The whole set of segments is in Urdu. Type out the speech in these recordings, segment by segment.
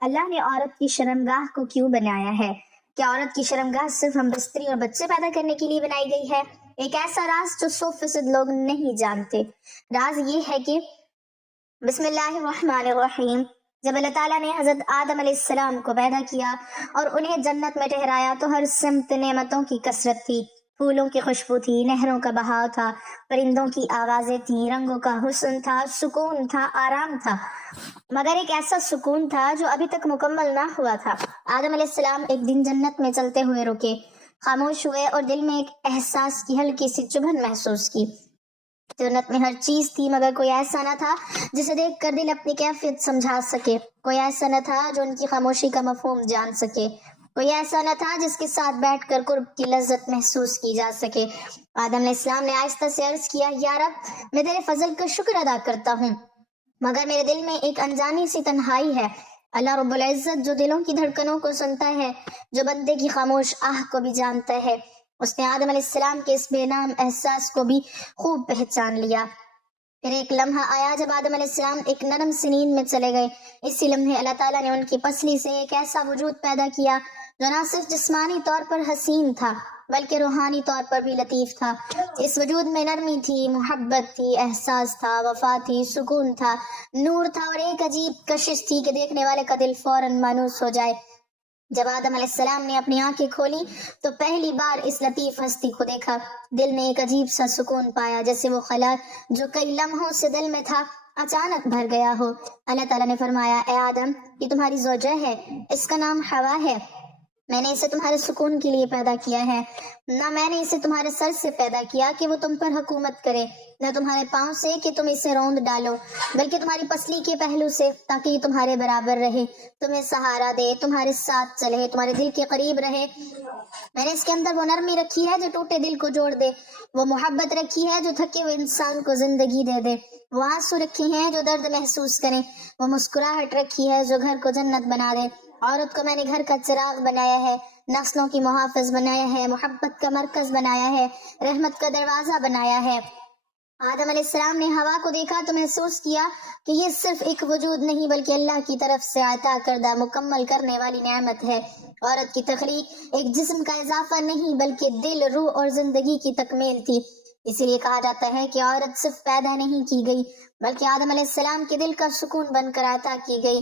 اللہ نے عورت کی شرمگاہ کو کیوں بنایا ہے؟ کیا عورت کی شرمگاہ صرف ہم بستری اور بچے پیدا کرنے کے لیے بنائی گئی ہے؟ ایک ایسا راز جو 100% لوگ نہیں جانتے۔ راز یہ ہے کہ بسم اللہ الرحمن الرحیم، جب اللہ تعالیٰ نے حضرت آدم علیہ السلام کو پیدا کیا اور انہیں جنت میں ٹھہرایا تو ہر سمت نعمتوں کی کثرت تھی، پھولوں کی خوشبو تھی، نہروں کا بہاؤ تھا، پرندوں کی آوازیں تھیں، رنگوں کا حسن تھا، سکون تھا، آرام تھا، مگر ایک ایسا سکون تھا جو ابھی تک مکمل نہ ہوا تھا۔ آدم علیہ السلام ایک دن جنت میں چلتے ہوئے رکے، خاموش ہوئے اور دل میں ایک احساس کی ہلکی سی چبھن محسوس کی۔ جنت میں ہر چیز تھی مگر کوئی ایسا نہ تھا جسے دیکھ کر دل اپنی کیفیت سمجھا سکے، کوئی ایسا نہ تھا جو ان کی خاموشی کا مفہوم جان سکے، کوئی ایسا نہ تھا جس کے ساتھ بیٹھ کر قرب کی لذت محسوس کی جا سکے۔ آدم علیہ السلام نے آہستہ سے عرض کیا، یا رب، میں تیرے فضل کا شکر ادا کرتا ہوں مگر میرے دل میں ایک انجانی سی تنہائی ہے۔ اللہ رب العزت جو دلوں کی دھڑکنوں کو سنتا ہے، جو بندے کی خاموش آہ کو بھی جانتا ہے، اس نے آدم علیہ السلام کے اس بے نام احساس کو بھی خوب پہچان لیا۔ پھر ایک لمحہ آیا جب آدم علیہ السلام ایک نرم سی نیند میں چلے گئے۔ اسی لمحے اللہ تعالیٰ نے ان کی پسلی سے ایک ایسا وجود پیدا کیا جو نہ صرف جسمانی طور پر حسین تھا بلکہ روحانی طور پر بھی لطیف تھا۔ اس وجود میں نرمی تھی، محبت تھی، احساس تھا، وفا تھی، سکون تھا، نور تھا اور ایک عجیب کشش تھی کہ دیکھنے والے کا دل فوراً مانوس ہو جائے۔ جب آدم علیہ السلام نے اپنی آنکھیں کھولی تو پہلی بار اس لطیف ہستی کو دیکھا۔ دل نے ایک عجیب سا سکون پایا، جیسے وہ خلا جو کئی لمحوں سے دل میں تھا اچانک بھر گیا ہو۔ اللہ تعالیٰ نے فرمایا، اے آدم، یہ تمہاری زوجہ ہے، اس کا نام حوا ہے۔ میں نے اسے تمہارے سکون کے لیے پیدا کیا ہے، نہ میں نے اسے تمہارے سر سے پیدا کیا کہ وہ تم پر حکومت کرے، نہ تمہارے پاؤں سے کہ تم اسے روند ڈالو، بلکہ تمہاری پسلی کے پہلو سے تاکہ یہ تمہارے برابر رہے، تمہیں سہارا دے، تمہارے ساتھ چلے، تمہارے دل کے قریب رہے۔ میں نے اس کے اندر وہ نرمی رکھی ہے جو ٹوٹے دل کو جوڑ دے، وہ محبت رکھی ہے جو تھکے ہوئے انسان کو زندگی دے دے، وہ آنسو رکھے ہیں جو درد محسوس کریں، وہ مسکراہٹ رکھی ہے جو گھر کو جنت بنا دے۔ عورت کو میں نے گھر کا چراغ بنایا ہے، نسلوں کی محافظ بنایا ہے، محبت کا مرکز بنایا ہے، رحمت کا دروازہ بنایا ہے۔ آدم علیہ السلام نے ہوا کو دیکھا تو محسوس کیا کہ یہ صرف ایک وجود نہیں بلکہ اللہ کی طرف سے عطا کردہ مکمل کرنے والی نعمت ہے۔ عورت کی تخلیق ایک جسم کا اضافہ نہیں بلکہ دل، روح اور زندگی کی تکمیل تھی۔ اسی لیے کہا جاتا ہے کہ عورت صرف پیدا نہیں کی گئی بلکہ آدم علیہ السلام کے دل کا سکون بن کر عطا کی گئی۔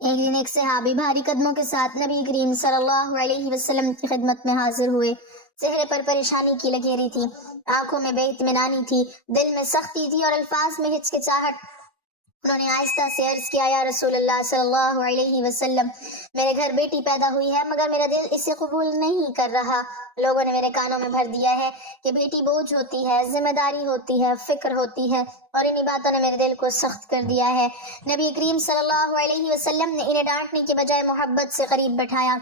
ایک دن ایک صحابی بھاری قدموں کے ساتھ نبی کریم صلی اللہ علیہ وسلم کی خدمت میں حاضر ہوئے۔ چہرے پر پریشانی کی لکیریں تھی، آنکھوں میں بے اطمینانی تھی، دل میں سختی تھی اور الفاظ میں ہچکچاہٹ۔ انہوں نے آہستہ سے عرض کیا، یا رسول اللہ صلی اللہ علیہ وسلم، میرے گھر بیٹی پیدا ہوئی ہے مگر میرا دل اسے قبول نہیں کر رہا۔ لوگوں نے میرے کانوں میں بھر دیا ہے کہ بیٹی بوجھ ہوتی ہے، ذمہ داری ہوتی ہے، فکر ہوتی ہے، اور انہی باتوں نے میرے دل کو سخت کر دیا ہے۔ نبی کریم صلی اللہ علیہ وسلم نے انہیں ڈانٹنے کی بجائے محبت سے قریب بٹھایا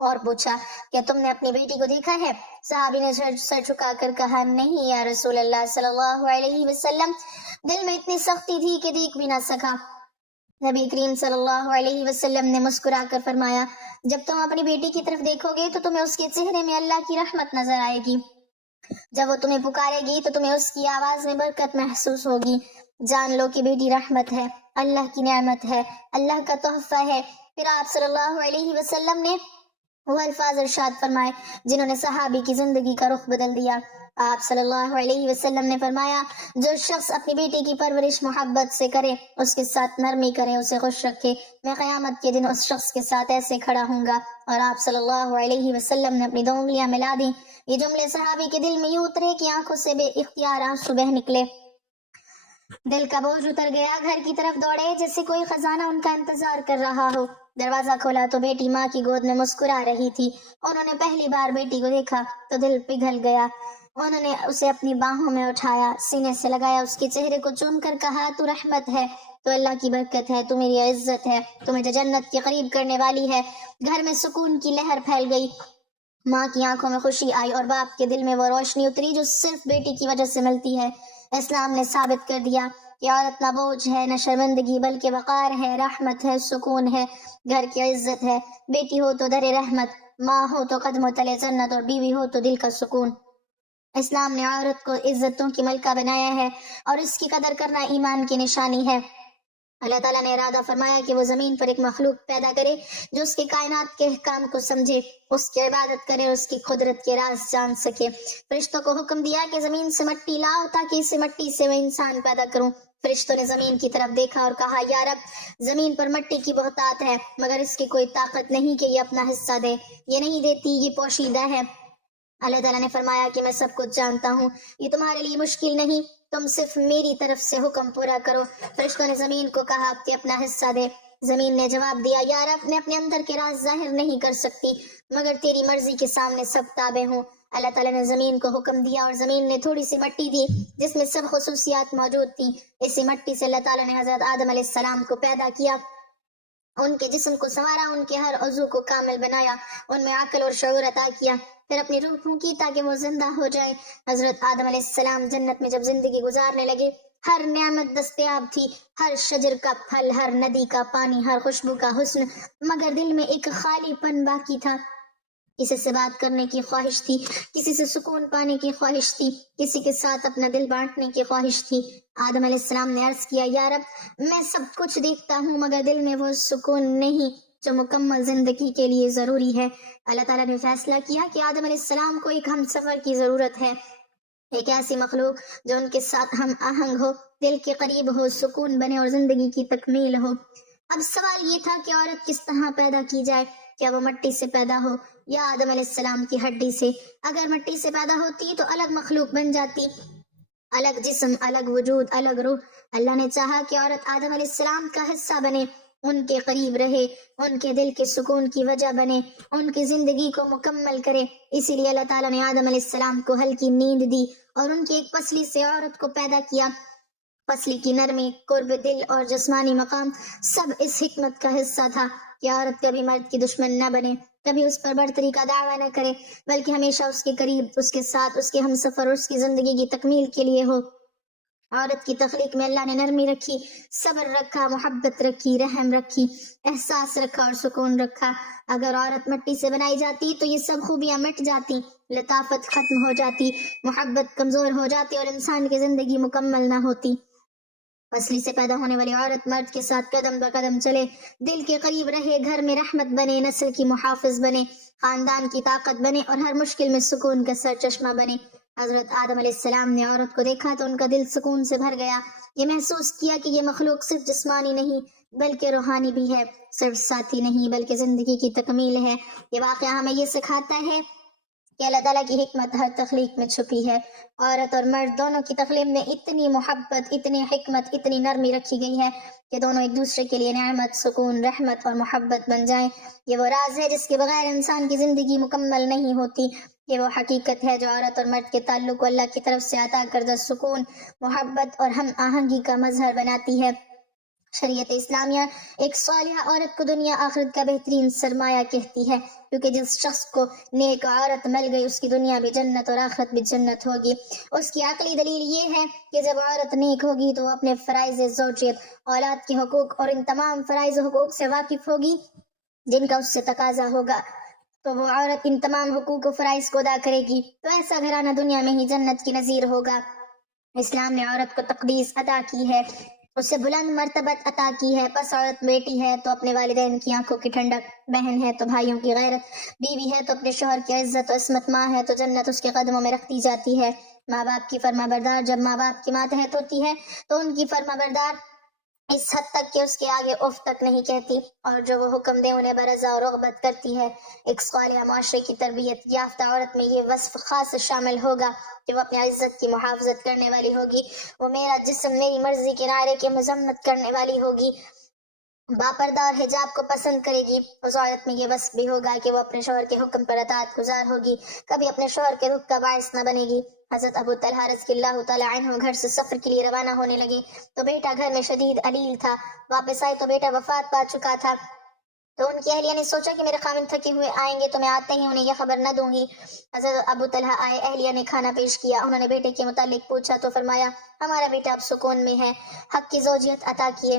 اور پوچھا، کیا تم نے اپنی بیٹی کو دیکھا ہے؟ صحابی نے سر جھکا کر کہا، نہیں یا رسول اللہ صلی اللہ علیہ وسلم، دل میں اتنی سختی تھی کہ دیکھ بھی نہ سکا۔ نبی کریم صلی اللہ علیہ وسلم نے مسکرا کر فرمایا، جب تم اپنی بیٹی کی طرف دیکھو گے تو تمہیں اس کے چہرے میں اللہ کی رحمت نظر آئے گی، جب وہ تمہیں پکارے گی تو تمہیں اس کی آواز میں برکت محسوس ہوگی۔ جان لو کہ بیٹی رحمت ہے، اللہ کی نعمت ہے، اللہ کا تحفہ ہے۔ پھر آپ صلی اللہ علیہ وسلم نے وہ الفاظ ارشاد فرمائے جنہوں نے صحابی کی زندگی کا رخ بدل دیا۔ آپ صلی اللہ علیہ وسلم نے فرمایا، جو شخص اپنی بیٹی کی پرورش محبت سے کرے، اس کے ساتھ نرمی کرے، اسے خوش رکھے، میں قیامت کے دن اس شخص کے ساتھ ایسے کھڑا ہوں گا۔ اور آپ صلی اللہ علیہ وسلم نے اپنی دو انگلیاں ملا دیں۔ یہ جملے صحابی کے دل میں یوں اترے کہ آنکھوں سے بے اختیار آنسو بہہ نکلے۔ دل کا بوجھ اتر گیا، گھر کی طرف دوڑے جیسے کوئی خزانہ ان کا انتظار کر رہا ہو۔ دروازہ کھولا تو بیٹی ماں کی گود میں مسکرا رہی تھی۔ انہوں نے پہلی بار بیٹی کو دیکھا تو دل پگھل گیا۔ انہوں نے اسے اپنی باہوں میں اٹھایا، سینے سے لگایا، اس کے چہرے کو چوم کر کہا، تو رحمت ہے، تو اللہ کی برکت ہے، تو میری عزت ہے، تو مجھے جنت کے قریب کرنے والی ہے۔ گھر میں سکون کی لہر پھیل گئی، ماں کی آنکھوں میں خوشی آئی اور باپ کے دل میں وہ روشنی اتری جو صرف بیٹی کی وجہ سے ملتی ہے۔ اسلام نے ثابت کر دیا کہ عورت نہ بوجھ ہے، نہ شرمندگی، بلکہ وقار ہے، رحمت ہے، سکون ہے، گھر کی عزت ہے۔ بیٹی ہو تو در رحمت، ماں ہو تو قدموں تلے جنت، اور بیوی ہو تو دل کا سکون۔ اسلام نے عورت کو عزتوں کی ملکہ بنایا ہے اور اس کی قدر کرنا ایمان کی نشانی ہے۔ اللہ تعالیٰ نے ارادہ فرمایا کہ وہ زمین پر ایک مخلوق پیدا کرے جو اس کے کائنات کے احکام کو سمجھے، اس کی عبادت کرے اور اس کی قدرت کے راز جان سکے۔ فرشتوں کو حکم دیا کہ زمین سے مٹی لاؤ تاکہ اسے مٹی سے میں انسان پیدا کروں۔ فرشتوں نے زمین کی طرف دیکھا اور کہا، یا رب، زمین پر مٹی کی بہتات ہے مگر اس کی کوئی طاقت نہیں کہ یہ اپنا حصہ دے، یہ نہیں دیتی، یہ پوشیدہ ہے۔ اللہ تعالیٰ نے فرمایا کہ میں سب کچھ جانتا ہوں، یہ تمہارے لیے مشکل نہیں، تم صرف میری طرف سے حکم پورا کرو۔ فرشتوں نے زمین کو کہا کہ اپنا حصہ دے۔ زمین نے جواب دیا، یا رب، میں اپنے اندر کے راز ظاہر نہیں کر سکتی مگر تیری مرضی کے سامنے سب تابع ہوں۔ اللہ تعالیٰ نے زمین کو حکم دیا اور زمین نے تھوڑی سی مٹی دی جس میں سب خصوصیات موجود تھیں۔ اسی مٹی سے اللہ تعالیٰ نے حضرت آدم علیہ السلام کو پیدا کیا، ان کے جسم کو سنوارا، ان کے ہر عضو کو کامل بنایا، ان میں عقل اور شعور عطا کیا، پھر اپنی روح پھونکی تاکہ وہ زندہ ہو جائے۔ حضرت آدم علیہ السلام جنت میں جب زندگی گزارنے لگے، ہر نعمت دستیاب تھی، ہر شجر کا پھل، ہر ندی کا پانی، ہر خوشبو کا حسن، مگر دل میں ایک خالی پن باقی تھا۔ کسی سے بات کرنے کی خواہش تھی، کسی سے سکون پانے کی خواہش تھی، کسی کے ساتھ اپنا دل بانٹنے کی خواہش تھی۔ آدم علیہ السلام نے عرض کیا، یا رب، میں سب کچھ دیکھتا ہوں مگر دل میں وہ سکون نہیں جو مکمل زندگی کے لیے ضروری ہے۔ اللہ تعالیٰ نے فیصلہ کیا کہ آدم علیہ السلام کو ایک ہم سفر کی ضرورت ہے، ایک ایسی مخلوق جو ان کے ساتھ ہم آہنگ ہو، دل کے قریب ہو، سکون بنے اور زندگی کی تکمیل ہو۔ اب سوال یہ تھا کہ عورت کس طرح پیدا کی جائے، کیا وہ مٹی سے پیدا ہو یا آدم علیہ السلام کی ہڈی سے؟ اگر مٹی سے پیدا ہوتی تو الگ مخلوق بن جاتی، الگ جسم، الگ وجود، الگ روح۔ اللہ نے چاہا کہ عورت آدم علیہ السلام کا حصہ بنے، ان کے قریب رہے، ان کے دل کے سکون کی وجہ بنے، ان کی زندگی کو مکمل کرے۔ اسی لیے اللہ تعالیٰ نے آدم علیہ السلام کو ہلکی نیند دی اور ان کی ایک پسلی سے عورت کو پیدا کیا۔ پسلی کی نرمی، قرب دل اور جسمانی مقام سب اس حکمت کا حصہ تھا کہ عورت کبھی مرد کی دشمن نہ بنے، کبھی اس پر برتری کا دعویٰ نہ کرے، بلکہ ہمیشہ اس کے قریب، اس کے ساتھ، اس کے ہمسفر اور اس کی زندگی کی تکمیل کے لیے ہو۔ عورت کی تخلیق میں اللہ نے نرمی رکھی، صبر رکھا، محبت رکھی، رحم رکھی، احساس رکھا اور سکون رکھا۔ اگر عورت مٹی سے بنائی جاتی تو یہ سب خوبیاں مٹ جاتی، لطافت ختم ہو جاتی، محبت کمزور ہو جاتی اور انسان کی زندگی مکمل نہ ہوتی۔ پسلی سے پیدا ہونے والی عورت مرد کے ساتھ قدم بہ قدم چلے، دل کے قریب رہے، گھر میں رحمت بنے، نسل کی محافظ بنے، خاندان کی طاقت بنے اور ہر مشکل میں سکون کا سر چشمہ بنے۔ حضرت آدم علیہ السلام نے عورت کو دیکھا تو ان کا دل سکون سے بھر گیا۔ یہ محسوس کیا کہ یہ مخلوق صرف جسمانی نہیں بلکہ روحانی بھی ہے، صرف ساتھی نہیں بلکہ زندگی کی تکمیل ہے۔ یہ واقعہ ہمیں یہ سکھاتا ہے کہ اللہ تعالیٰ کی حکمت ہر تخلیق میں چھپی ہے۔ عورت اور مرد دونوں کی تخلیق میں اتنی محبت، اتنی حکمت، اتنی نرمی رکھی گئی ہے کہ دونوں ایک دوسرے کے لیے نعمت، سکون، رحمت اور محبت بن جائیں۔ یہ وہ راز ہے جس کے بغیر انسان کی زندگی مکمل نہیں ہوتی۔ یہ وہ حقیقت ہے جو عورت اور مرد کے تعلق کو اللہ کی طرف سے عطا کردہ سکون، محبت اور ہم آہنگی کا مظہر بناتی ہے۔ شریعت اسلامیہ ایک صالحہ عورت کو دنیا آخرت کا بہترین سرمایہ کہتی ہے، کیونکہ جس شخص کو نیک عورت مل گئی اس کی دنیا بھی جنت اور آخرت بھی جنت ہوگی۔ اس کی عقلی دلیل یہ ہے کہ جب عورت نیک ہوگی تو وہ اپنے فرائض زوجیت، اولاد کے حقوق اور ان تمام فرائض و حقوق سے واقف ہوگی جن کا اس سے تقاضا ہوگا، تو وہ عورت ان تمام حقوق و فرائض کو ادا کرے گی تو ایسا گھرانہ دنیا میں ہی جنت کی نظیر ہوگا۔ اسلام نے عورت کو تقدیس عطا کی ہے، اسے بلند مرتبت عطا کی ہے۔ بس عورت بیٹی ہے تو اپنے والدین کی آنکھوں کی ٹھنڈک، بہن ہے تو بھائیوں کی غیرت، بیوی ہے تو اپنے شوہر کی عزت و عصمت، ماں ہے تو جنت اس کے قدموں میں رکھ دی جاتی ہے۔ ماں باپ کی فرما بردار جب ماں باپ کی ماتحت ہوتی ہے تو ان کی فرما بردار اس حد تک کہ اس کے آگے اف تک نہیں کہتی، اور جو وہ حکم دے انہیں برضا اور رغبت کرتی ہے۔ ایک صالحہ معاشرے کی تربیت یافتہ عورت میں یہ وصف خاص شامل ہوگا کہ وہ اپنی عزت کی محافظت کرنے والی ہوگی، وہ میرا جسم میری مرضی کے نعرے کی مذمت کرنے والی ہوگی، باپردہ اور حجاب کو پسند کرے گی۔ اس عورت میں یہ وصف بھی ہوگا کہ وہ اپنے شوہر کے حکم پر اطاعت گزار ہوگی، کبھی اپنے شوہر کے رخ کا باعث نہ بنے گی۔ حضرت ابو طلحہ رضی اللہ تعالیٰ عنہ گھر سے سفر کے لیے روانہ ہونے لگے تو بیٹا گھر میں شدید علیل تھا، واپس آئے تو بیٹا وفات پا چکا تھا۔ تو ان کی اہلیہ نے سوچا کہ میرے خاوند تھکے ہوئے آئیں گے تو میں آتے ہی انہیں یہ خبر نہ دوں گی۔ حضرت ابو طلحہ آئے، اہلیہ نے کھانا پیش کیا، انہوں نے بیٹے کے متعلق پوچھا تو فرمایا ہمارا بیٹا اب سکون میں ہے، حق کی زوجیت عطا کیے،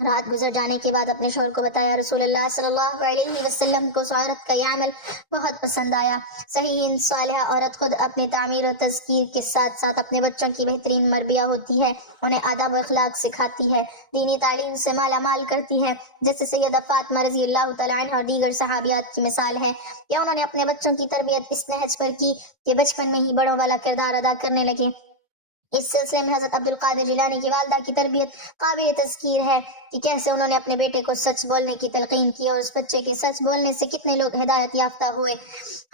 رات گزر جانے کے بعد اپنے شوہر کو بتایا۔ رسول اللہ صلی اللہ علیہ وسلم کو اس عورت کا یہ عمل بہت پسند آیا۔ صحیح صالحہ عورت خود اپنے تعمیر و تذکیر کے ساتھ ساتھ اپنے بچوں کی بہترین مربیہ ہوتی ہے، انہیں آداب و اخلاق سکھاتی ہے، دینی تعلیم سے مالا مال کرتی ہے، جیسے سیدہ فاطمہ رضی اللہ تعالیٰ عنہ اور دیگر صحابیات کی مثال ہے کہ انہوں نے اپنے بچوں کی تربیت اس نہج پر کی کہ بچپن میں ہی بڑوں والا کردار ادا کرنے لگے۔ اس سلسلے میں حضرت عبد القادر جیلانی کی والدہ کی تربیت قابل تذکیر ہے کہ کیسے انہوں نے اپنے بیٹے کو سچ بولنے کی تلقین کی اور اس بچے کے سچ بولنے سے کتنے لوگ ہدایت یافتہ ہوئے۔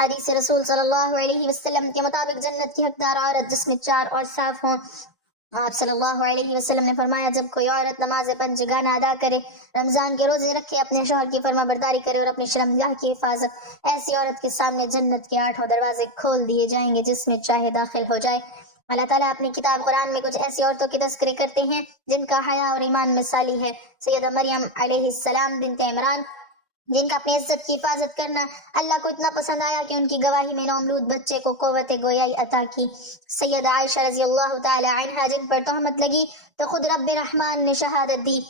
حدیث رسول صلی اللہ علیہ وسلم کے مطابق جنت کی حقدار عورت جس میں چار اور صاف ہوں۔ آپ صلی اللہ علیہ وسلم نے فرمایا، جب کوئی عورت نماز پنجگانہ ادا کرے، رمضان کے روزے رکھے، اپنے شوہر کی فرما برداری کرے اور اپنی شرمگاہ کی حفاظت، ایسی عورت کے سامنے جنت کے 8 دروازے کھول دیے جائیں گے، جس میں چاہے داخل ہو جائے۔ اللہ تعالیٰ اپنی کتاب قرآن میں کچھ ایسی عورتوں کے تذکرے کرتے ہیں جن کا حیا اور ایمان مثالی ہے۔ سیدہ مریم علیہ السلام بنت عمران، جن کا اپنی عزت کی حفاظت کرنا اللہ کو اتنا پسند آیا کہ ان کی گواہی میں نومولود بچے کو قوت گویائی عطا کی۔ سیدہ عائشہ رضی اللہ تعالی عنہا، جن پر تہمت لگی تو خود رب رحمان نے شہادت دی،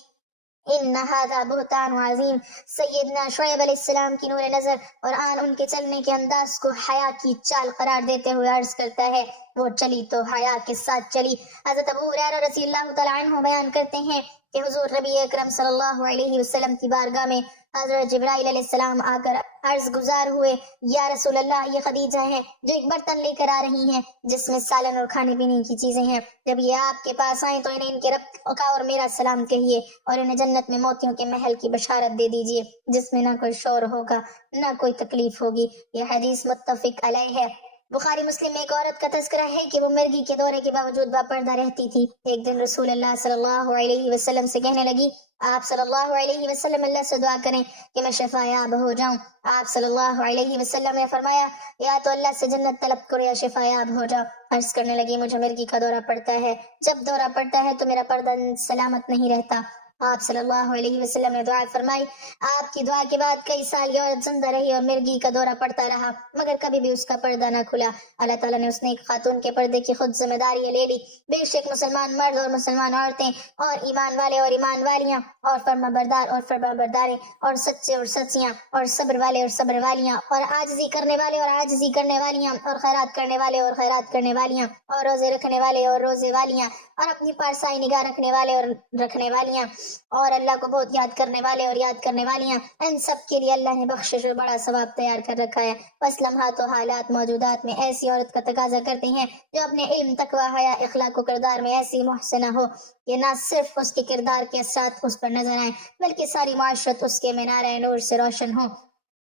ان هذا بہتان عظیم۔ سیدنا شعیب علیہ السلام کی نور نظر اور ان کے چلنے کے انداز کو حیا کی چال قرار دیتے ہوئے عرض کرتا ہے، وہ چلی تو حیا کے ساتھ چلی۔ حضرت ابو ہریرہ رضی اللہ تعالیٰ عنہ بیان کرتے ہیں کہ حضور نبی اکرم صلی اللہ علیہ وسلم کی بارگاہ میں حضرت جبرائیل علیہ السلام آ کر عرض گزار ہوئے، یا رسول اللہ، یہ خدیجہ ہیں جو ایک برتن لے کر آ رہی ہیں جس میں سالن اور کھانے پینے کی چیزیں ہیں، جب یہ آپ کے پاس آئیں تو انہیں ان کے رب کا اور میرا سلام کہیے اور انہیں جنت میں موتیوں کے محل کی بشارت دے دیجیے جس میں نہ کوئی شور ہوگا نہ کوئی تکلیف ہوگی۔ یہ حدیث متفق علیہ ہے۔ بخاری مسلم میں ایک عورت کا تذکرہ ہے کہ وہ مرگی کے دورے کے باوجود باپردہ رہتی تھی۔ ایک دن رسول اللہ صلی اللہ علیہ وسلم سے کہنے لگی، آپ صلی اللہ علیہ وسلم اللہ سے دعا کریں کہ میں شفا یاب ہو جاؤں۔ آپ صلی اللہ علیہ وسلم نے فرمایا، یا تو اللہ سے جنت طلب کرو یا شفا یاب ہو جاؤ۔ عرض کرنے لگی، مجھے مرگی کا دورہ پڑتا ہے، جب دورہ پڑتا ہے تو میرا پردہ سلامت نہیں رہتا۔ آپ صلی اللہ علیہ وسلم نے دعا فرمائی۔ آپ کی دعا کے بعد کئی سال یہ عورت زندہ رہی اور مرگی کا دورہ پڑتا رہا، مگر کبھی بھی اس کا پردہ نہ کھلا۔ اللہ تعالیٰ نے اس نیک خاتون کے پردے کی خود ذمہ داری لے لی۔ بے شک مسلمان مرد اور مسلمان عورتیں اور ایمان والے اور ایمان والیاں اور فرما بردار اور فرما برداریں اور سچے اور سچیاں اور صبر والے اور صبر والیاں اور عاجزی کرنے والے اور عاجزی کرنے والیاں اور خیرات کرنے والے اور خیرات کرنے والیاں اور روزے رکھنے والے اور روزے والیاں اور اپنی پارسائی نگاہ رکھنے والے اور رکھنے والیاں اور اللہ کو بہت یاد کرنے والے اور یاد کرنے والیاں، ان سب کے لیے اللہ نے بخشش اور بڑا ثواب تیار کر رکھا ہے۔ بس لمحات و حالات موجودات میں ایسی عورت کا تقاضا کرتے ہیں جو اپنے علم، تقوی، حیا، اخلاق و کردار میں ایسی محسنہ ہو کہ نہ صرف اس کے کردار کے اثرات اس پر نظر آئیں بلکہ ساری معاشرت اس کے مینار نور سے روشن ہو۔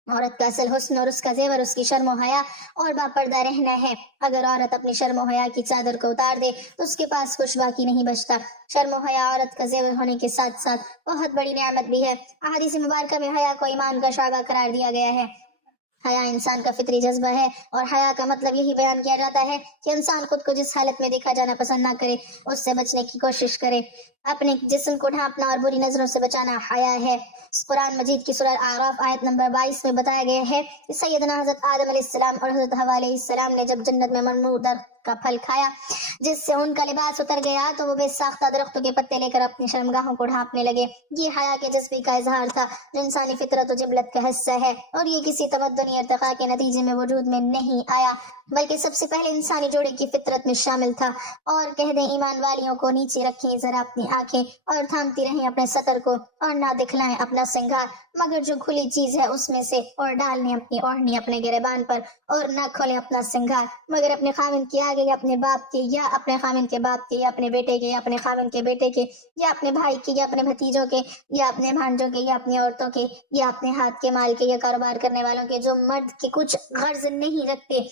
عورت کا اصل حسن اور اس کا زیور اس کی شرم و حیا اور باپردہ رہنا ہے۔ اگر عورت اپنی شرم و حیا کی چادر کو اتار دے تو اس کے پاس کچھ باقی نہیں بچتا۔ شرم و حیا عورت کا زیور ہونے کے ساتھ ساتھ بہت بڑی نعمت بھی ہے۔ احادیث مبارکہ میں حیا کو ایمان کا شعبہ قرار دیا گیا ہے۔ حیا انسان کا فطری جذبہ ہے اور حیا کا مطلب یہی بیان کیا جاتا ہے کہ انسان خود کو جس حالت میں دیکھا جانا پسند نہ کرے، اس سے بچنے کی کوشش کرے۔ اپنے جسم کو ڈھانپنا اور بری نظروں سے بچانا حیا ہے۔ قرآن مجید کی سورہ اعراف آیت نمبر 22 میں بتایا گیا ہے کہ سیدنا حضرت آدم علیہ السلام اور حضرت حوا علیہ السلام نے جب جنت میں ممنوع درخت کا پھل کھایا جس سے ان کا لباس اتر گیا تو وہ بے ساختہ درختوں کے پتے لے کر اپنی شرمگاہوں کو ڈھانپنے لگے۔ یہ حیا کے جذبے کا اظہار تھا جو انسانی فطرت و جبلت کا حصہ ہے، اور یہ کسی تمدنی ارتقاء کے نتیجے میں وجود میں نہیں آیا بلکہ سب سے پہلے انسانی جوڑے کی فطرت میں شامل تھا۔ اور کہہ دیں ایمان والیوں کو، نیچے رکھیں ذرا اپنی آنکھیں اور تھامتی رہیں اپنے سطر کو اور نہ دکھلائیں اپنا سنگار مگر جو کھلی چیز ہے اس میں سے، اور ڈالیں اپنی اوڑھنی اپنے گریبان پر اور نہ کھولیں اپنا سنگار مگر اپنے خاوند کے آگے یا اپنے باپ کے یا اپنے خاوند کے باپ کے یا اپنے بیٹے کے یا اپنے خاوند کے بیٹے کے یا اپنے بھائی کے یا اپنے بھتیجوں کے یا اپنے بھانجوں کے یا اپنی عورتوں کے یا اپنے ہاتھ کے مال کے یا کاروبار کرنے والوں کے جو مرد کے کچھ غرض نہیں رکھتے،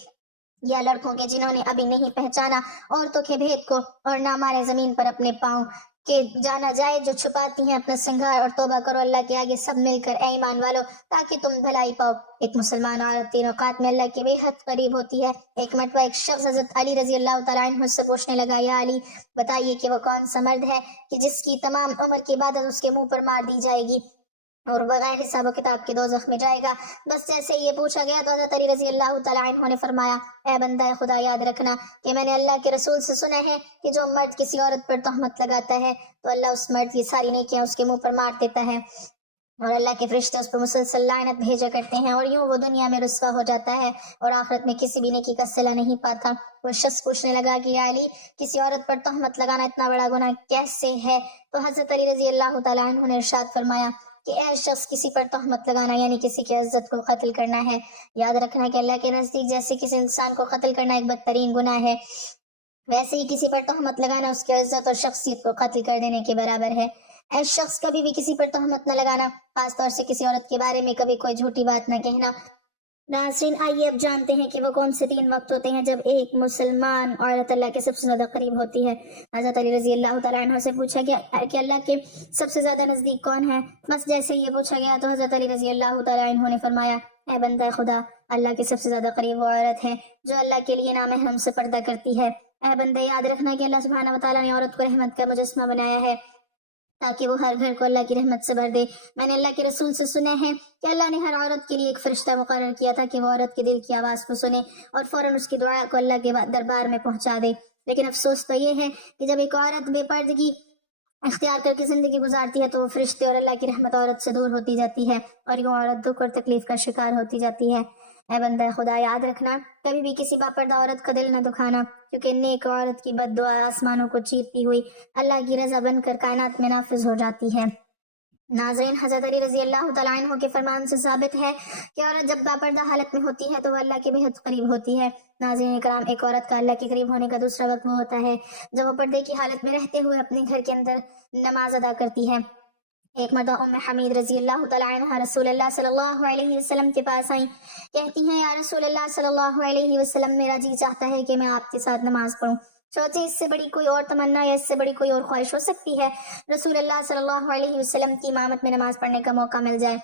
یا لڑکوں کے جنہوں نے ابھی نہیں پہچانا عورتوں کے بھید کو، اور نہ مارے زمین پر اپنے پاؤں کہ جانا جائے جو چھپاتی ہیں اپنا سنگار، اور توبہ کرو اللہ کے آگے سب مل کر اے ایمان والو تاکہ تم بھلائی پاؤ۔ ایک مسلمان عورت تین اوقات میں اللہ کے بے حد قریب ہوتی ہے۔ ایک مرتبہ ایک شخص حضرت علی رضی اللہ تعالیٰ عنہ سے پوچھنے لگا، یا علی بتائیے کہ وہ کون سا مرد ہے کہ جس کی تمام عمر کی عبادت اس کے منہ پر مار دی جائے گی؟ اور بغیر حساب و کتاب کے دوزخ میں جائے گا۔ بس جیسے یہ پوچھا گیا تو حضرت علی رضی اللہ تعالیٰ عنہ نے فرمایا، اے بندہ خدا یاد رکھنا کہ میں نے اللہ کے رسول سے سنا ہے کہ جو مرد کسی عورت پر تہمت لگاتا ہے تو اللہ اس مرد کی ساری نیکیاں اس کے منہ پر مار دیتا ہے، اور اللہ کے فرشتے اس پر مسلسل لعنت بھیجا کرتے ہیں، اور یوں وہ دنیا میں رسوا ہو جاتا ہے اور آخرت میں کسی بھی نیکی کا صلہ نہیں پاتا۔ وہ شخص پوچھنے لگا کہ یا علی، کسی عورت پر تہمت لگانا اتنا بڑا گناہ کیسے ہے؟ تو حضرت علی رضی اللہ تعالیٰ عنہ نے ارشاد فرمایا کہ اے شخص، کسی پر تہمت لگانا یعنی کسی کی عزت کو قتل کرنا ہے۔ یاد رکھنا کہ اللہ کے نزدیک جیسے کسی انسان کو قتل کرنا ایک بدترین گناہ ہے، ویسے ہی کسی پر تہمت لگانا اس کی عزت اور شخصیت کو قتل کر دینے کے برابر ہے۔ اے شخص، کبھی بھی کسی پر تہمت نہ لگانا، خاص طور سے کسی عورت کے بارے میں کبھی کوئی جھوٹی بات نہ کہنا۔ ناظرین، آئیے اب جانتے ہیں کہ وہ کون سے 3 وقت ہوتے ہیں جب ایک مسلمان عورت اللہ کے سب سے زیادہ قریب ہوتی ہے۔ حضرت علی رضی اللہ تعالیٰ عنہ سے پوچھا گیا کہ اللہ کے سب سے زیادہ نزدیک کون ہے؟ بس جیسے یہ پوچھا گیا تو حضرت علی رضی اللہ تعالیٰ عنہ نے فرمایا، اے بندہ خدا، اللہ کے سب سے زیادہ قریب وہ عورت ہے جو اللہ کے لیے نامحرم سے پردہ کرتی ہے۔ اے بندہ، یاد رکھنا کہ اللہ سبحانہ وتعالیٰ نے عورت کو رحمت کا مجسمہ بنایا ہے تاکہ وہ ہر گھر کو اللہ کی رحمت سے بھر دے۔ میں نے اللہ کے رسول سے سنا ہے کہ اللہ نے ہر عورت کے لیے ایک فرشتہ مقرر کیا تھا کہ وہ عورت کے دل کی آواز کو سنے اور فوراً اس کی دعا کو اللہ کے دربار میں پہنچا دے۔ لیکن افسوس تو یہ ہے کہ جب ایک عورت بے پردگی اختیار کر کے زندگی گزارتی ہے تو وہ فرشتے اور اللہ کی رحمت عورت سے دور ہوتی جاتی ہے اور یوں عورت دکھ اور تکلیف کا شکار ہوتی جاتی ہے۔ اے بندہ خدا، یاد رکھنا کبھی بھی کسی باپردہ عورت کا دل نہ دکھانا، کیونکہ نیک عورت کی بد دعا آسمانوں کو چیرتی ہوئی اللہ کی رضا بن کر کائنات میں نافذ ہو جاتی ہے۔ ناظرین، حضرت علی رضی اللہ تعالیٰ عنہ کے فرمان سے ثابت ہے کہ عورت جب باپردہ حالت میں ہوتی ہے تو وہ اللہ کے بہت قریب ہوتی ہے۔ ناظرین کرام، ایک عورت کا اللہ کے قریب ہونے کا دوسرا وقت وہ ہوتا ہے جب وہ پردے کی حالت میں رہتے ہوئے اپنے گھر کے اندر نماز ادا کرتی ہے۔ ایک مرتبہ ام حمید رضی اللہ تعالیٰ عنہ رسول اللہ صلی اللہ علیہ وسلم کے پاس آئیں، کہتی ہیں، یا رسول اللہ صلی اللہ علیہ وسلم، میرا جی چاہتا ہے کہ میں آپ کے ساتھ نماز پڑھوں۔ سوچے اس سے بڑی کوئی اور تمنا یا اس سے بڑی کوئی اور خواہش ہو سکتی ہے؟ رسول اللہ صلی اللہ علیہ وسلم کی امامت میں نماز پڑھنے کا موقع مل جائے،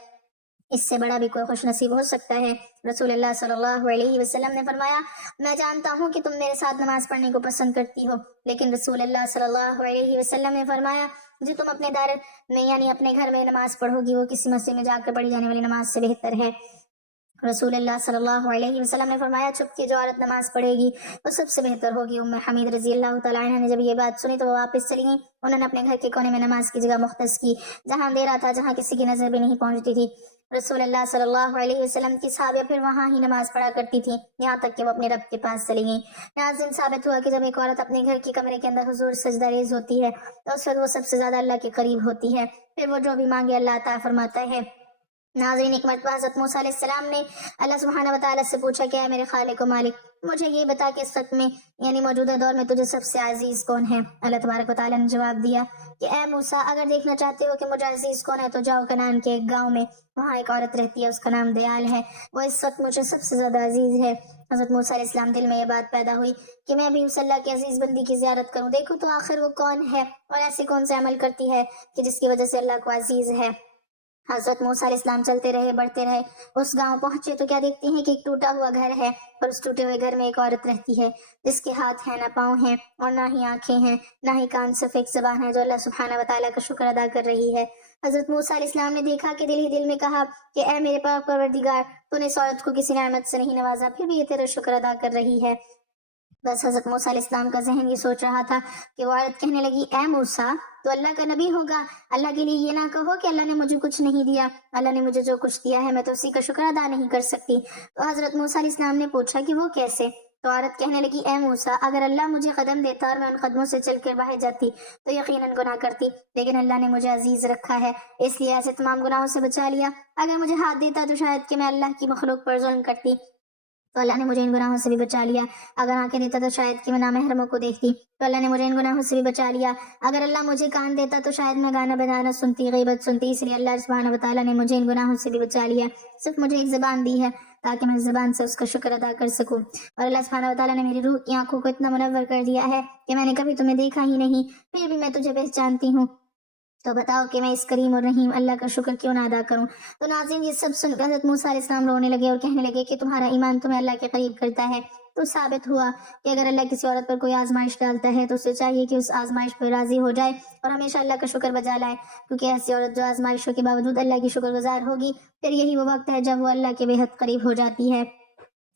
اس سے بڑا بھی کوئی خوش نصیب ہو سکتا ہے؟ رسول اللہ صلی اللہ علیہ وسلم نے فرمایا، میں جانتا ہوں کہ تم میرے ساتھ نماز پڑھنے کو پسند کرتی ہو، لیکن رسول اللہ صلی اللہ علیہ وسلم نے فرمایا، جو تم اپنے دار میں یعنی اپنے گھر میں نماز پڑھو گی وہ کسی مسجد میں جا کر پڑھی جانے والی نماز سے بہتر ہے۔ رسول اللہ صلی اللہ علیہ وسلم نے فرمایا، چھپ کے جو عورت نماز پڑھے گی وہ سب سے بہتر ہوگی۔ ام حمید رضی اللہ تعالیٰ عنہ نے جب یہ بات سنی تو وہ واپس چلی گئیں۔ انہوں نے اپنے گھر کے کونے میں نماز کی جگہ مختص کی جہاں اندھیرا تھا، جہاں کسی کی نظر بھی نہیں پہنچتی تھی۔ رسول اللہ صلی اللہ علیہ وسلم کی صحابیہ پھر وہاں ہی نماز پڑھا کرتی تھی یہاں تک کہ وہ اپنے رب کے پاس چلی گئیں۔ ناظرین، ثابت ہوا کہ جب ایک عورت اپنے گھر کی کمرے کے اندر حضور سجدہ ریز ہوتی ہے تو اس وقت وہ سب سے زیادہ اللہ کے قریب ہوتی ہے، پھر وہ جو بھی مانگے اللہ عطا فرماتا ہے۔ ناظرین، ایک مرتبہ حضرت موسیٰ علیہ السلام نے اللہ سبحانہ وتعالیٰ سے پوچھا کہ اے میرے خالق و مالک، مجھے یہ بتا کہ اس وقت میں یعنی موجودہ دور میں تجھے سب سے عزیز کون ہے؟ اللہ تبارک و تعالیٰ نے جواب دیا کہ اے موسیٰ، اگر دیکھنا چاہتے ہو کہ مجھے عزیز کون ہے تو جاؤ کنعان کے ایک گاؤں میں، وہاں ایک عورت رہتی ہے، اس کا نام دیال ہے، وہ اس وقت مجھے سب سے زیادہ عزیز ہے۔ حضرت موسیٰ علیہ السلام دل میں یہ بات پیدا ہوئی کہ میں بھی اس اللہ کے عزیز بندی کی زیارت کروں، دیکھوں تو آخر وہ کون ہے اور ایسے کون سے عمل کرتی ہے کہ جس کی وجہ سے اللہ کو عزیز ہے۔ حضرت موسیٰ علیہ السلام چلتے رہے، بڑھتے رہے، اس گاؤں پہنچے تو کیا دیکھتے ہیں کہ ایک ٹوٹا ہوا گھر ہے اور اس ٹوٹے ہوئے گھر میں ایک عورت رہتی ہے جس کے ہاتھ ہیں نہ پاؤں ہیں اور نہ ہی آنکھیں ہیں نہ ہی کان، صرف ایک زبان ہے جو اللہ سبحانہ وتعالیٰ کا شکر ادا کر رہی ہے۔ حضرت موسیٰ علیہ السلام نے دیکھا کہ دل ہی دل میں کہا کہ اے میرے پاک پروردگار، تو نے اس عورت کو کسی نعمت سے نہیں نوازا، پھر بھی یہ تیرا شکر ادا کر رہی ہے۔ بس حضرت موسیٰ علیہ السلام کا ذہن یہ سوچ رہا تھا کہ وہ عورت کہنے لگی، اے موسیٰ، تو اللہ کا نبی ہوگا، اللہ کے لیے یہ نہ کہو کہ اللہ نے مجھے کچھ نہیں دیا، اللہ نے مجھے جو کچھ دیا ہے میں تو اسی کا شکر ادا نہیں کر سکتی۔ تو حضرت موسیٰ علیہ السلام نے پوچھا کہ وہ کیسے؟ تو عورت کہنے لگی، اے موسیٰ، اگر اللہ مجھے قدم دیتا اور میں ان قدموں سے چل کر باہر جاتی تو یقیناً گناہ کرتی، لیکن اللہ نے مجھے عزیز رکھا ہے، اس لیے ایسے تمام گناہوں سے بچا لیا۔ اگر مجھے ہاتھ دیتا تو شاید کہ میں اللہ کی مخلوق پر ظلم کرتی، تو اللہ نے مجھے ان گناہوں سے بھی بچا لیا۔ اگر آنکھیں دیتا تو شاید کہ میں نامحرموں کو دیکھتی، تو اللہ نے مجھے ان گناہوں سے بھی بچا لیا۔ اگر اللہ مجھے کان دیتا تو شاید میں گانا بجانا سنتی، غیبت سنتی، اس لیے اللہ سبحانہ وتعالیٰ نے مجھے ان گناہوں سے بھی بچا لیا۔ صرف مجھے ایک زبان دی ہے تاکہ میں اس زبان سے اس کا شکر ادا کر سکوں، اور اللہ سبحانہ وتعالیٰ نے میری روح کی آنکھوں کو اتنا منور کر دیا ہے کہ میں نے کبھی تمہیں دیکھا ہی نہیں، پھر بھی میں تجھے پہچانتی ہوں، تو بتاؤ کہ میں اس کریم اور رحیم اللہ کا شکر کیوں نہ ادا کروں۔ تو ناظرین، یہ سب سن کر حضرت موسیٰ علیہ السلام رونے لگے اور کہنے لگے کہ تمہارا ایمان تمہیں اللہ کے قریب کرتا ہے، تو ثابت ہوا کہ اگر اللہ کسی عورت پر کوئی آزمائش ڈالتا ہے تو اسے چاہیے کہ اس آزمائش پہ راضی ہو جائے اور ہمیشہ اللہ کا شکر بجا لائے، کیونکہ ایسی عورت جو آزمائشوں کے باوجود اللہ کی شکر گزار ہوگی، پھر یہی وہ وقت ہے جب وہ اللہ کے بے حد قریب ہو جاتی ہے۔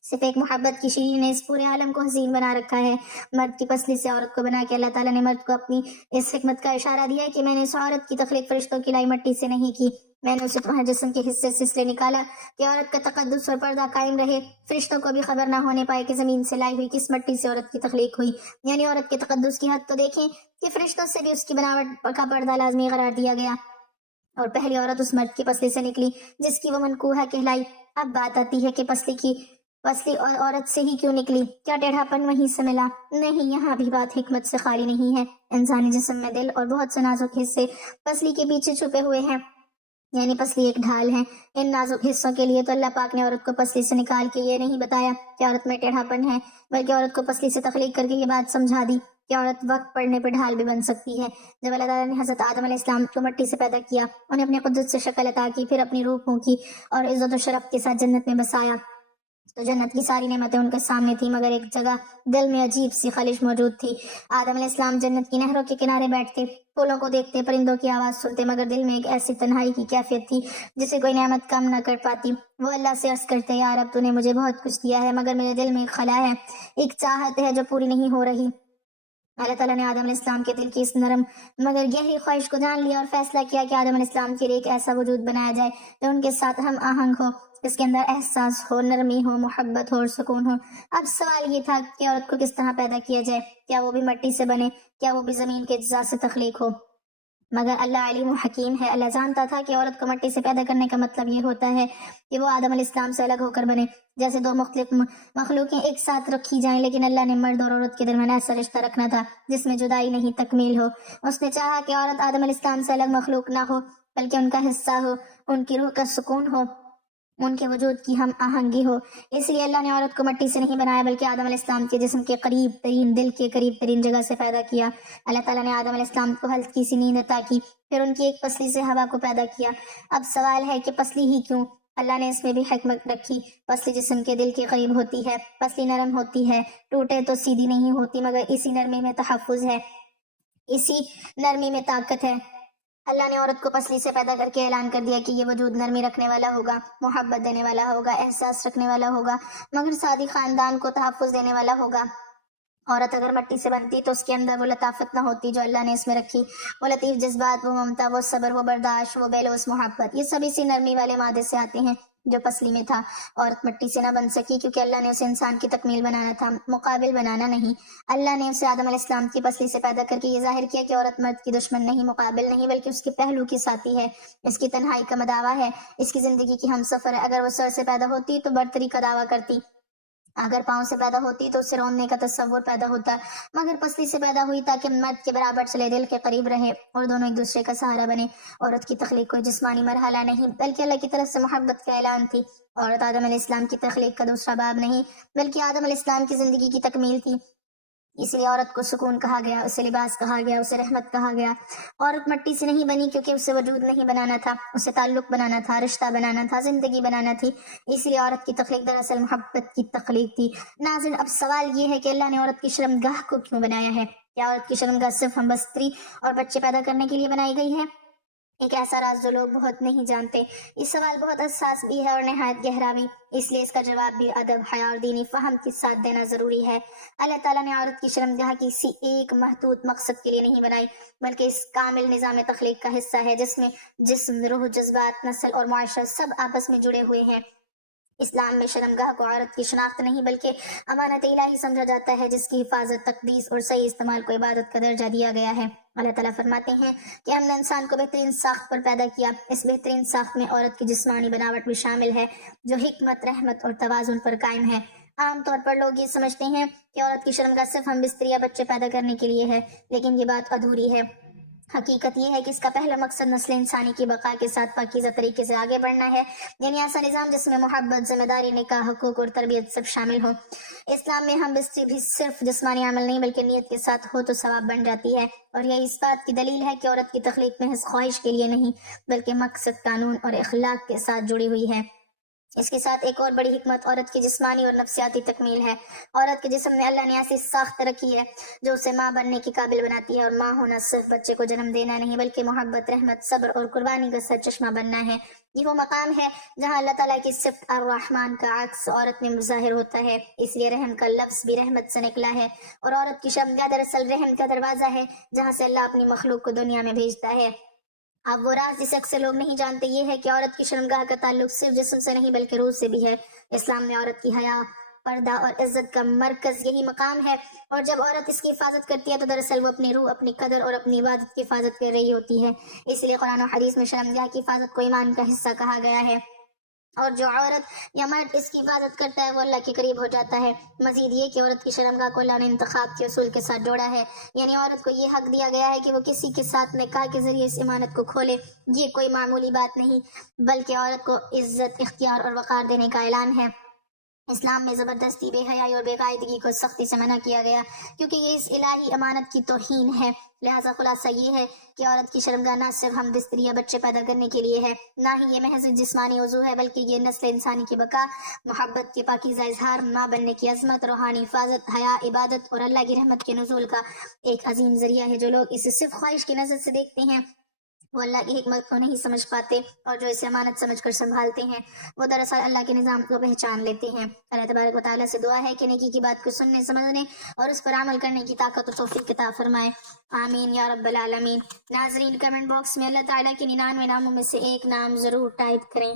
صرف ایک محبت کی شیریں نے اس پورے عالم کو حسین بنا رکھا ہے۔ مرد کی پسلی سے عورت کو بنا کے اللہ تعالیٰ نے مرد کو اپنی اس حکمت کا اشارہ دیا ہے کہ میں نے اس عورت کی تخلیق فرشتوں کی لائی مٹی سے نہیں کی، میں نے اسے تمہارے جسم کے حصے سے اس لیے نکالا کہ عورت کا تقدس اور پردہ قائم رہے، فرشتوں کو بھی خبر نہ ہونے پائے کہ زمین سے لائی ہوئی کس مٹی سے عورت کی تخلیق ہوئی۔ یعنی عورت کے تقدس کی حد تو دیکھیں کہ فرشتوں سے بھی اس کی بناوٹ کا پردہ لازمی قرار دیا گیا، اور پہلی عورت اس مرد کی پسلی سے نکلی جس کی وہ منکوحہ کہلائی۔ اب بات آتی ہے کہ پسلی اور عورت سے ہی کیوں نکلی؟ کیا ٹیڑھا پن وہیں سے ملا؟ نہیں، یہاں بھی بات حکمت سے خالی نہیں ہے۔ انسانی جسم میں دل اور بہت سے نازک حصے پسلی کے پیچھے چھپے ہوئے ہیں، یعنی پسلی ایک ڈھال ہے۔ ان نازک حصوں کے لیے تو اللہ پاک نے عورت کو پسلی سے نکال کے یہ نہیں بتایا کہ عورت میں ٹیڑھا پن ہے، بلکہ عورت کو پسلی سے تخلیق کر کے یہ بات سمجھا دی کہ عورت وقت پڑنے پہ ڈھال بھی بن سکتی ہے۔ جب اللہ تعالیٰ نے حضرت آدم علیہ السلام کو مٹی سے پیدا کیا، انہیں اپنی قدرت سے شکل عطا کی، پھر اپنی روح پھونکی اور عزت و شرف کے ساتھ جنت میں بسایا، تو جنت کی ساری نعمتیں ان کے سامنے تھی، مگر ایک جگہ دل میں عجیب سی خلش موجود تھی۔ آدم علیہ السلام جنت کی نہروں کے کنارے بیٹھتے، پھولوں کو دیکھتے، پرندوں کی آواز سنتے، مگر دل میں ایک ایسی تنہائی کی کیفیت تھی جسے کوئی نعمت کم نہ کر پاتی۔ وہ اللہ سے عرض کرتے، یا رب، تو نے مجھے بہت کچھ دیا ہے، مگر میرے دل میں ایک خلا ہے، ایک چاہت ہے جو پوری نہیں ہو رہی۔ اللہ تعالیٰ نے آدم علیہ السلام کے دل کی اس نرم مگر گہری خواہش کو جان لیا اور فیصلہ کیا کہ آدم علیہ السلام کے لیے ایک ایسا وجود بنایا جائے جو ان کے ساتھ ہم آہنگ ہو، اس کے اندر احساس ہو، نرمی ہو، محبت ہو اور سکون ہو۔ اب سوال یہ تھا کہ عورت کو کس طرح پیدا کیا جائے؟ کیا وہ بھی مٹی سے بنے؟ کیا وہ بھی زمین کے اجزاء سے تخلیق ہو؟ مگر اللہ علیم و حکیم ہے، اللہ جانتا تھا کہ عورت کو مٹی سے پیدا کرنے کا مطلب یہ ہوتا ہے کہ وہ آدم علیہ السلام سے الگ ہو کر بنے، جیسے دو مختلف مخلوقیں ایک ساتھ رکھی جائیں، لیکن اللہ نے مرد اور عورت کے درمیان ایسا رشتہ رکھنا تھا جس میں جدائی نہیں، تکمیل ہو۔ اس نے چاہا کہ عورت آدم علیہ السلام سے الگ مخلوق نہ ہو، بلکہ ان کا حصہ ہو، ان کی روح کا سکون ہو، ان کے وجود کی ہم آہنگی ہو۔ اس لیے اللہ نے عورت کو مٹی سے نہیں بنایا، بلکہ آدم علیہ السلام کے جسم کے قریب ترین، دل کے قریب ترین جگہ سے پیدا کیا۔ اللہ تعالیٰ نے آدم علیہ السلام کو ہلکی سی نیند عطا کی، پھر ان کی ایک پسلی سے ہوا کو پیدا کیا۔ اب سوال ہے کہ پسلی ہی کیوں؟ اللہ نے اس میں بھی حکمت رکھی۔ پسلی جسم کے دل کے قریب ہوتی ہے، پسلی نرم ہوتی ہے، ٹوٹے تو سیدھی نہیں ہوتی، مگر اسی نرمی میں تحفظ ہے، اسی نرمی میں طاقت ہے۔ اللہ نے عورت کو پسلی سے پیدا کر کے اعلان کر دیا کہ یہ وجود نرمی رکھنے والا ہوگا، محبت دینے والا ہوگا، احساس رکھنے والا ہوگا، مگر سادی خاندان کو تحفظ دینے والا ہوگا۔ عورت اگر مٹی سے بنتی تو اس کے اندر وہ لطافت نہ ہوتی جو اللہ نے اس میں رکھی، وہ لطیف جذبات، وہ ممتا، وہ صبر، وہ برداشت، وہ بے لوث محبت، یہ سب اسی نرمی والے مادے سے آتے ہیں جو پسلی میں تھا۔ عورت مٹی سے نہ بن سکی کیونکہ اللہ نے اسے انسان کی تکمیل بنانا تھا، مقابل بنانا نہیں۔ اللہ نے اسے آدم علیہ السلام کی پسلی سے پیدا کر کے یہ ظاہر کیا کہ عورت مرد کی دشمن نہیں، مقابل نہیں، بلکہ اس کے پہلو کی ساتھی ہے، اس کی تنہائی کا مداوا ہے، اس کی زندگی کی ہم سفر ہے۔ اگر وہ سر سے پیدا ہوتی تو برتری کا دعویٰ کرتی، اگر پاؤں سے پیدا ہوتی تو اسے روننے کا تصور پیدا ہوتا، مگر پسلی سے پیدا ہوئی تاکہ مرد کے برابر چلے، دل کے قریب رہے اور دونوں ایک دوسرے کا سہارا بنے۔ عورت کی تخلیق کوئی جسمانی مرحلہ نہیں، بلکہ اللہ کی طرف سے محبت کا اعلان تھی۔ عورت آدم علیہ السلام کی تخلیق کا دوسرا باب نہیں، بلکہ آدم علیہ السلام کی زندگی کی تکمیل تھی۔ اس لیے عورت کو سکون کہا گیا، اسے لباس کہا گیا، اسے رحمت کہا گیا۔ عورت مٹی سے نہیں بنی کیونکہ اسے وجود نہیں بنانا تھا، اسے تعلق بنانا تھا، رشتہ بنانا تھا، زندگی بنانا تھی۔ اس لیے عورت کی تخلیق دراصل محبت کی تخلیق تھی۔ ناظرین، اب سوال یہ ہے کہ اللہ نے عورت کی شرمگاہ کو کیوں بنایا ہے؟ کیا عورت کی شرمگاہ صرف ہم بستری اور بچے پیدا کرنے کے لیے بنائی گئی ہے؟ ایک ایسا راز جو لوگ بہت نہیں جانتے۔ یہ سوال بہت حساس بھی ہے اور نہایت گہرا بھی، اس لیے اس کا جواب بھی ادب، حیا اور دینی فہم کے ساتھ دینا ضروری ہے۔ اللہ تعالیٰ نے عورت کی شرمگاہ کسی ایک محدود مقصد کے لیے نہیں بنائی، بلکہ اس کامل نظام تخلیق کا حصہ ہے جس میں جسم، روح، جذبات، نسل اور معاشرہ سب آپس میں جڑے ہوئے ہیں۔ اسلام میں شرمگاہ کو عورت کی شناخت نہیں بلکہ امانت الہی سمجھا جاتا ہے، جس کی حفاظت، تقدیس اور صحیح استعمال کو عبادت کا درجہ دیا گیا ہے۔ اللہ تعالیٰ فرماتے ہیں کہ ہم نے انسان کو بہترین ساخت پر پیدا کیا، اس بہترین ساخت میں عورت کی جسمانی بناوٹ بھی شامل ہے جو حکمت، رحمت اور توازن پر قائم ہے۔ عام طور پر لوگ یہ سمجھتے ہیں کہ عورت کی شرمگاہ صرف ہم بستری یا بچے پیدا کرنے کے لیے ہے، لیکن یہ بات ادھوری ہے۔ حقیقت یہ ہے کہ اس کا پہلا مقصد نسل انسانی کی بقا کے ساتھ پاکیزہ طریقے سے آگے بڑھنا ہے، یعنی ایسا نظام جس میں محبت، ذمہ داری، نکاح، حقوق اور تربیت سب شامل ہو۔ اسلام میں ہم بستری بھی صرف جسمانی عمل نہیں بلکہ نیت کے ساتھ ہو تو ثواب بن جاتی ہے، اور یہ اس بات کی دلیل ہے کہ عورت کی تخلیق محض خواہش کے لیے نہیں بلکہ مقصد، قانون اور اخلاق کے ساتھ جڑی ہوئی ہے۔ اس کے ساتھ ایک اور بڑی حکمت عورت کی جسمانی اور نفسیاتی تکمیل ہے۔ عورت کے جسم میں اللہ نے ایسی ساخت رکھی ہے جو اسے ماں بننے کی قابل بناتی ہے، اور ماں ہونا صرف بچے کو جنم دینا نہیں بلکہ محبت، رحمت، صبر اور قربانی کا سرچشمہ بننا ہے۔ یہ وہ مقام ہے جہاں اللہ تعالیٰ کی صفت الرحمن کا عکس عورت میں ظاہر ہوتا ہے، اس لیے رحم کا لفظ بھی رحمت سے نکلا ہے، اور عورت کی شرمگاہ دراصل رحم کا دروازہ ہے جہاں سے اللہ اپنی مخلوق کو دنیا میں بھیجتا ہے۔ اب وہ راز جسے اکثر لوگ نہیں جانتے یہ ہے کہ عورت کی شرمگاہ کا تعلق صرف جسم سے نہیں بلکہ روح سے بھی ہے۔ اسلام میں عورت کی حیا، پردہ اور عزت کا مرکز یہی مقام ہے، اور جب عورت اس کی حفاظت کرتی ہے تو دراصل وہ اپنی روح، اپنی قدر اور اپنی عبادت کی حفاظت کر رہی ہوتی ہے۔ اس لیے قرآن و حدیث میں شرمگاہ کی حفاظت کو ایمان کا حصہ کہا گیا ہے، اور جو عورت یا مرد اس کی حفاظت کرتا ہے وہ اللہ کے قریب ہو جاتا ہے۔ مزید یہ کہ عورت کی شرمگاہ کو اللہ نے انتخاب کے اصول کے ساتھ جوڑا ہے، یعنی عورت کو یہ حق دیا گیا ہے کہ وہ کسی کے ساتھ نکاح کے ذریعے اس امانت کو کھولے۔ یہ کوئی معمولی بات نہیں بلکہ عورت کو عزت، اختیار اور وقار دینے کا اعلان ہے۔ اسلام میں زبردستی، بے حیائی اور بے قاعدگی کو سختی سے منع کیا گیا کیونکہ یہ اس الہی امانت کی توہین ہے۔ لہٰذا خلاصہ یہ ہے کہ عورت کی شرمگاہ نہ صرف ہم بستری یا بچے پیدا کرنے کے لیے ہے، نہ ہی یہ محض جسمانی عضو ہے، بلکہ یہ نسل انسانی کی بقا، محبت کے پاکیزہ اظہار، ماں بننے کی عظمت، روحانی حفاظت، حیا، عبادت اور اللہ کی رحمت کے نزول کا ایک عظیم ذریعہ ہے۔ جو لوگ اسے صرف خواہش کی نظر سے دیکھتے ہیں وہ اللہ کی حکمت کو نہیں سمجھ پاتے، اور جو اسے امانت سمجھ کر سنبھالتے ہیں وہ دراصل اللہ کے نظام کو پہچان لیتے ہیں۔ اللہ تبارک و تعالیٰ سے دعا ہے کہ نیکی کی بات کو سننے، سمجھنے اور اس پر عمل کرنے کی طاقت و توفیق عطا فرمائے، آمین یا رب العالمین۔ ناظرین، کمنٹ باکس میں اللہ تعالیٰ کے 99 ناموں میں سے ایک نام ضرور ٹائپ کریں۔